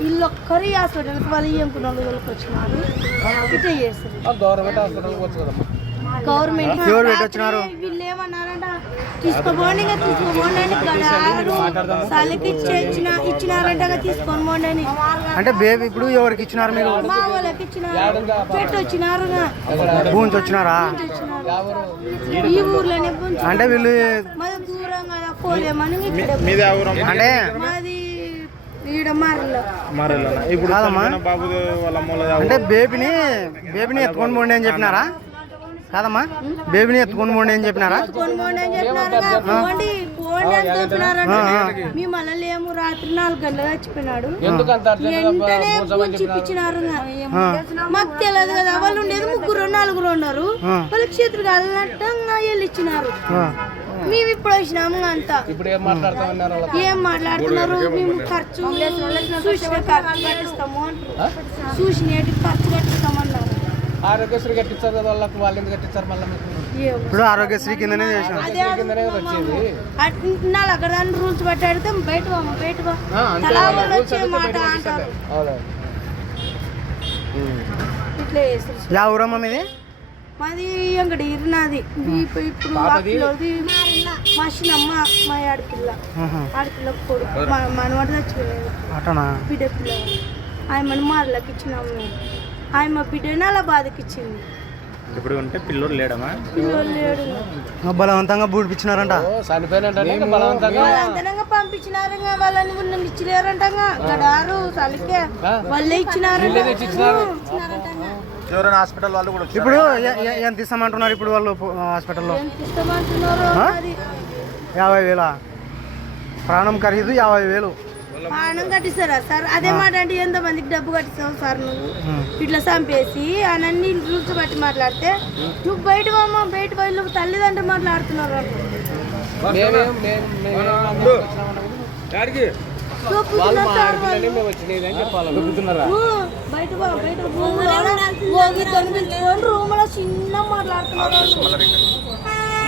హాస్పిటల్కి వాళ్ళు ఎంకున్న వాళ్ళకి వచ్చినారు. చేస్తారు. గవర్నమెంట్ హాస్పిటల్కి వచ్చు కదమ్మా గవర్నమెంట్? వీళ్ళు ఏమన్నారంట తీసుకోపోండి ఇంకా తీసుకోపోండి అని గడారు ఇచ్చిన ఇచ్చినారంట ఇంకా తీసుకొని పోండి అని. అంటే బేబీ ఇప్పుడు ఎవరికి ఇచ్చినారు మీరు? మా వాళ్ళకి ఇచ్చినారు. పెట్టి వచ్చినారు భూమి వచ్చినారా? ఈ ఊర్లోనే. అంటే వీళ్ళు మాది దూరం కదా పోలేమని ఇక్కడ అంటే ఇప్పుడు కాదమ్మా. చనిపోయిన బాబు వాళ్ళ అమ్మోళ్ళ అంటే బేబీని బేబీని ఎత్తుకొని పోండి అని చెప్పినారా? కాదమ్మా. బేబీని ఎత్తుకొని పోండి అని చెప్పినారా? మేము లేము రాత్రి నాలుగు గంటలకు చచ్చిపోయినాడు వెంటనే పూడ్చి ఇప్పించినారు మాకు తెలియదు కదా. వాళ్ళు ఉండేది ముగ్గురు నలుగురు ఉన్నారు. వాళ్ళకి చేతులు అల్లనట్టు వెళ్ళి ఇచ్చినారు. మేము ఇప్పుడు వచ్చినాము అంతా. ఇప్పుడు ఏం మాట్లాడుతామన్నారు వాళ్ళతో? ఏం మాట్లాడుతున్నారు? మేము ఖర్చు చూసిన ఖర్చు కట్టిస్తాము ఖర్చు కట్టిస్తామన్నారు. ఆరోగ్యశ్రీ కట్టించారు కదా వాళ్ళకి వాళ్ళు ఎందుకు కట్టించారు మళ్ళీ. ఇప్పుడు ఆరోగ్యశ్రీ కిందనే అట్- నా అక్కడ దాన్ని రూల్స్ బట్టి అడిగితే బయట బయట వచ్చే మాట అంటారు. ఇట్లా చేస్తారు. యా ఊరమ్మ మీది? మాది అంగడి ఇరునాది. ఇప్పుడు ఇప్పుడు వాకిలోది మా చిన్నమ్మ మా ఆడపిల్ల. ఆడపిల్ల కొడుకు మా మనవాడు చచ్చిపోయాడు బిడ్డ పిల్ల ఆయమ్మని మాటలకి ఇచ్చినాము మేము. ఆయమ్మ బిడ్డని అలా బాధకి ఇచ్చింది. ఇప్పుడు ఉంటే పిల్లోడు లేడమ్మా పిల్లలు లేడు. బలవంతంగా బూడిపించినారంట బలవంతంగా పంపించినారు వాళ్ళని ఉన్న ఇచ్చలేరంటంగా. గడారు చలికే వాళ్ళే ఇచ్చినారంట. ఎవరైనా హాస్పిటల్ వాళ్ళు కూడా ఇప్పుడు ఎంత ఇస్తామంటున్నారు ఇప్పుడు వాళ్ళు హాస్పిటల్లో? యాభై వేల? ప్రాణం ఖరీదు యాభై వేలు. ప్రాణం కట్టిస్తారా సార్? అదే మాట అంటే ఎంత మందికి డబ్బు కట్టిస్తావు సార్ నువ్వు? ఇట్లా చంపేసి అనన్ని రూల్స్ బట్టి మాట్లాడితే నువ్వు బయట పోమ్మా బయట పోయి తల్లిదండ్రులు మాట్లాడుతున్నారు మేమేం అని చెప్పాలి. దొబ్బుతున్నారా ఊ, బయట పో బయట రూమ్లో రూమ్లో చిన్న మాట్లాడుతున్నారు.